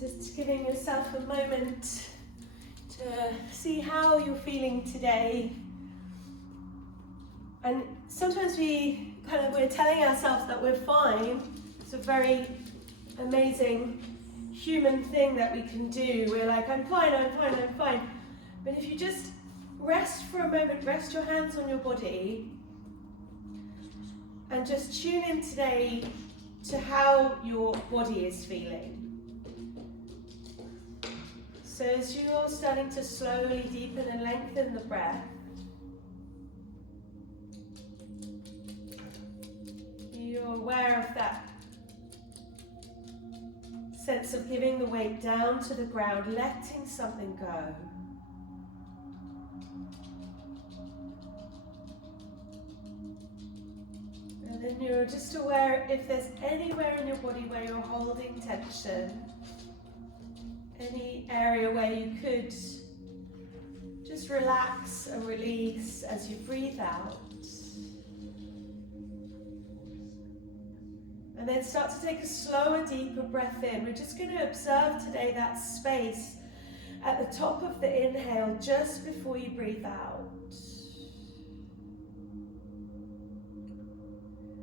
Just giving yourself a moment to see how you're feeling today. And sometimes we're telling ourselves that we're fine. It's a very amazing human thing that we can do. We're like, I'm fine, I'm fine, I'm fine. But if you just rest for a moment, rest your hands on your body, and just tune in today to how your body is feeling. So as you're starting to slowly deepen and lengthen the breath, you're aware of that sense of giving the weight down to the ground, letting something go. And then you're just aware if there's anywhere in your body where you're holding tension, any area where you could just relax and release as you breathe out. And then start to take a slower, deeper breath in. We're just going to observe today that space at the top of the inhale just before you breathe out.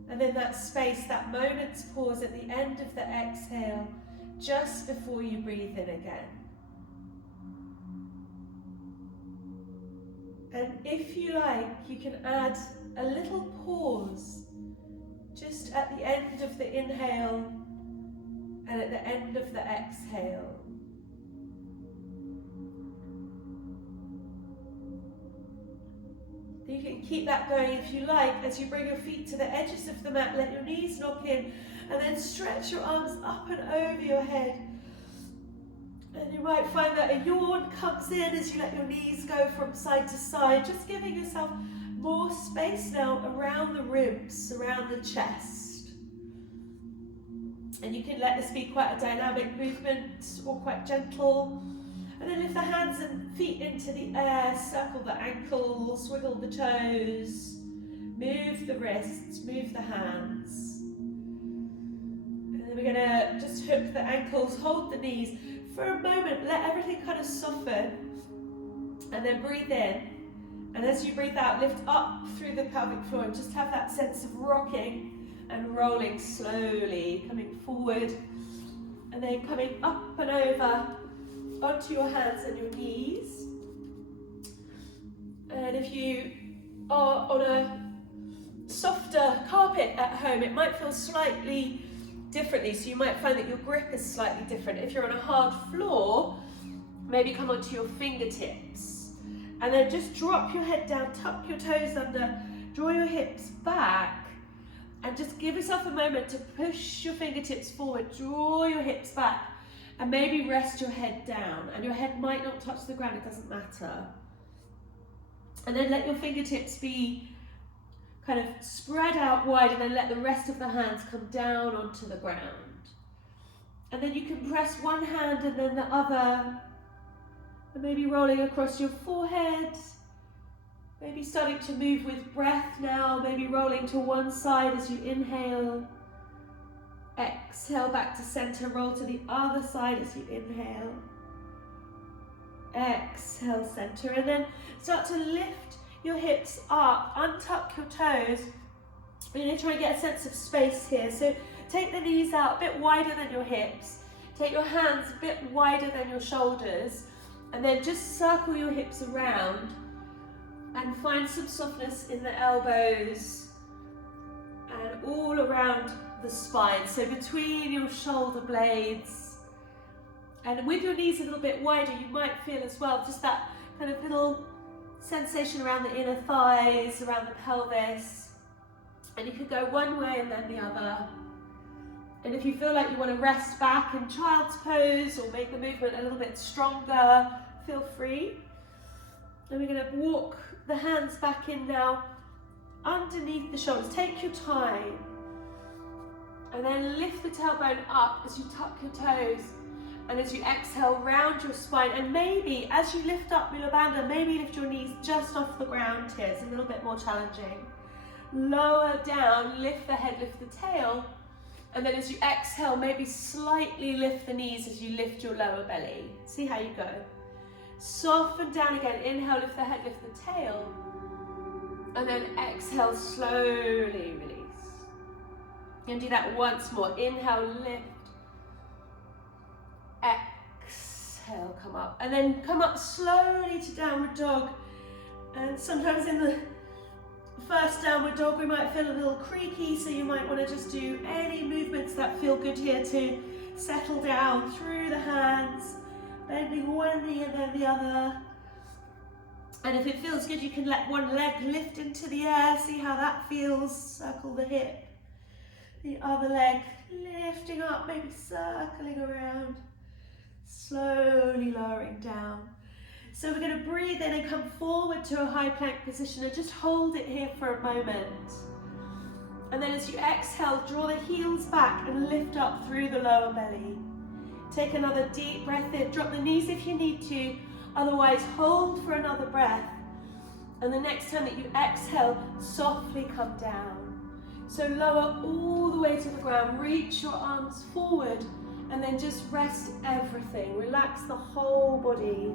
And then that space, that moment's pause at the end of the exhale just before you breathe in again. And if you like, you can add a little pause just at the end of the inhale and at the end of the exhale. You can keep that going if you like. As you bring your feet to the edges of the mat, let your knees knock in, and then stretch your arms up and over your head. And you might find that a yawn comes in as you let your knees go from side to side, just giving yourself more space now around the ribs, around the chest. And you can let this be quite a dynamic movement or quite gentle. And then lift the hands and feet into the air, circle the ankles, wiggle the toes, move the wrists, move the hands. And then we're going to just hook the ankles, hold the knees. For a moment, let everything kind of soften. And then breathe in. And as you breathe out, lift up through the pelvic floor and just have that sense of rocking and rolling slowly, coming forward. And then coming up and over onto your hands and your knees. And if you are on a softer carpet at home, it might feel slightly differently, so you might find that your grip is slightly different. If you're on a hard floor, maybe come onto your fingertips and then just drop your head down, tuck your toes under, draw your hips back, and just give yourself a moment to push your fingertips forward, draw your hips back, and maybe rest your head down. And your head might not touch the ground, it doesn't matter. And then let your fingertips be kind of spread out wide, and then let the rest of the hands come down onto the ground. And then you can press one hand and then the other, and maybe rolling across your forehead, maybe starting to move with breath now, maybe rolling to one side as you inhale. Exhale back to center, roll to the other side as you inhale. Exhale, center, and then start to lift your hips up, untuck your toes. We're going to try and get a sense of space here. So take the knees out a bit wider than your hips. Take your hands a bit wider than your shoulders, and then just circle your hips around and find some softness in the elbows and all around the spine, so between your shoulder blades. And with your knees a little bit wider, you might feel as well just that kind of little sensation around the inner thighs, around the pelvis. And you could go one way and then the other. And if you feel like you want to rest back in child's pose or make the movement a little bit stronger, feel free. And we're going to walk the hands back in now underneath the shoulders. Take your time. And then lift the tailbone up as you tuck your toes. And as you exhale, round your spine. And maybe as you lift up Mula Bandha, maybe lift your knees just off the ground here. It's a little bit more challenging. Lower down, lift the head, lift the tail. And then as you exhale, maybe slightly lift the knees as you lift your lower belly. See how you go. Soften down again. Inhale, lift the head, lift the tail. And then exhale, slowly release. And do that once more. Inhale, lift. Exhale, come up. And then come up slowly to downward dog. And sometimes in the first downward dog, we might feel a little creaky, so you might want to just do any movements that feel good here to settle down through the hands, bending one knee and then the other. And if it feels good, you can let one leg lift into the air, see how that feels, circle the hip. The other leg lifting up, maybe circling around, slowly lowering down. So we're going to breathe in and come forward to a high plank position and just hold it here for a moment. And then as you exhale, draw the heels back and lift up through the lower belly. Take another deep breath in, drop the knees if you need to, otherwise hold for another breath. And the next time that you exhale, softly come down. So lower all the way to the ground, reach your arms forward, and then just rest everything. Relax the whole body.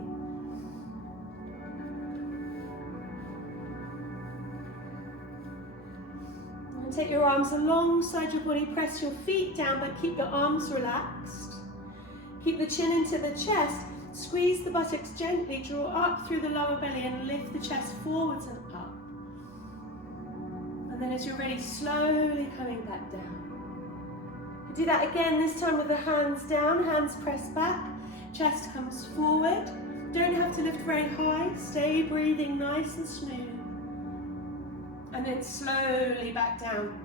And take your arms alongside your body, press your feet down, but keep your arms relaxed. Keep the chin into the chest, squeeze the buttocks gently, draw up through the lower belly and lift the chest forwards and up. And then as you're ready, slowly coming back down. Do that again, this time with the hands down, hands pressed back, chest comes forward. Don't have to lift very high, stay breathing nice and smooth. And then slowly back down.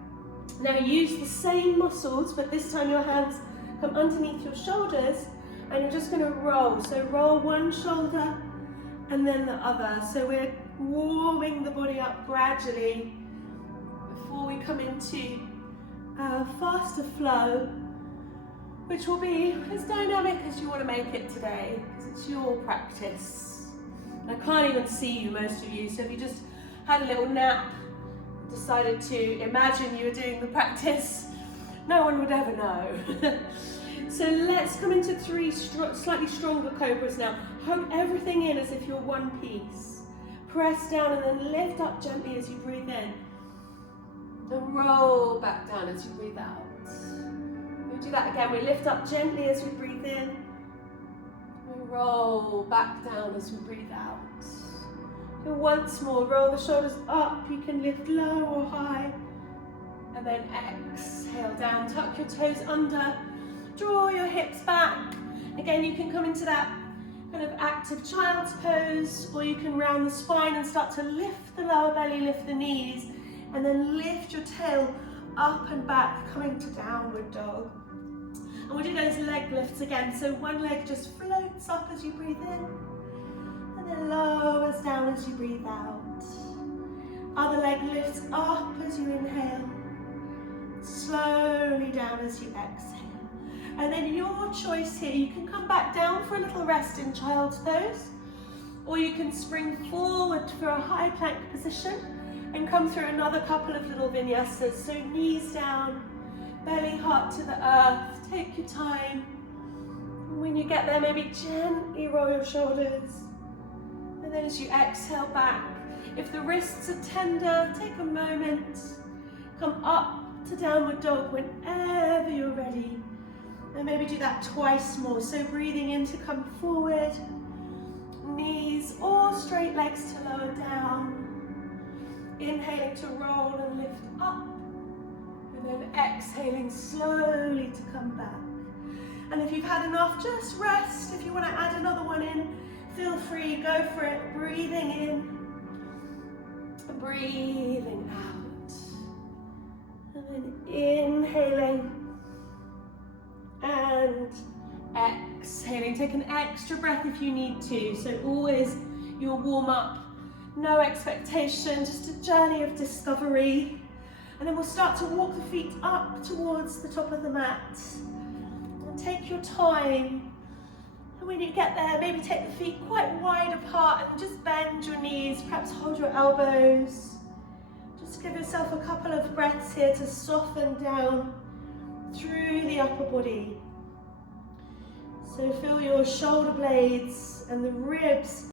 Now use the same muscles, but this time your hands come underneath your shoulders and you're just going to roll. So roll one shoulder and then the other. So we're warming the body up gradually before we come into a faster flow, which will be as dynamic as you want to make it today, because it's your practice. I can't even see you, most of you, so if you just had a little nap, decided to imagine you were doing the practice, no one would ever know. So let's come into three slightly stronger cobras now. Hug everything in as if you're one piece. Press down and then lift up gently as you breathe in. And roll back down as you breathe out. We'll do that again. We lift up gently as we breathe in. We roll back down as we breathe out. And once more, roll the shoulders up. You can lift low or high. And then exhale down. Tuck your toes under. Draw your hips back. Again, you can come into that kind of active child's pose, or you can round the spine and start to lift the lower belly, lift the knees, and then lift your tail up and back, coming to downward dog. And we'll do those leg lifts again. So one leg just floats up as you breathe in, and then lowers down as you breathe out. Other leg lifts up as you inhale, slowly down as you exhale. And then your choice here, you can come back down for a little rest in child's pose, or you can spring forward for a high plank position and come through another couple of little vinyasas. So knees down, belly heart to the earth, take your time. And when you get there, maybe gently roll your shoulders. And then as you exhale back, if the wrists are tender, take a moment, come up to downward dog whenever you're ready. And maybe do that twice more. So breathing in to come forward, knees or straight legs to lower down. Inhaling to roll and lift up. And then exhaling slowly to come back. And if you've had enough, just rest. If you want to add another one in, feel free, go for it. Breathing in, breathing out. And then inhaling. And exhaling. Take an extra breath if you need to. So always your warm up, no expectation, just a journey of discovery. And then we'll start to walk the feet up towards the top of the mat. And take your time. And when you get there, maybe take the feet quite wide apart and just bend your knees, perhaps hold your elbows. Just give yourself a couple of breaths here to soften down through the upper body. So feel your shoulder blades and the ribs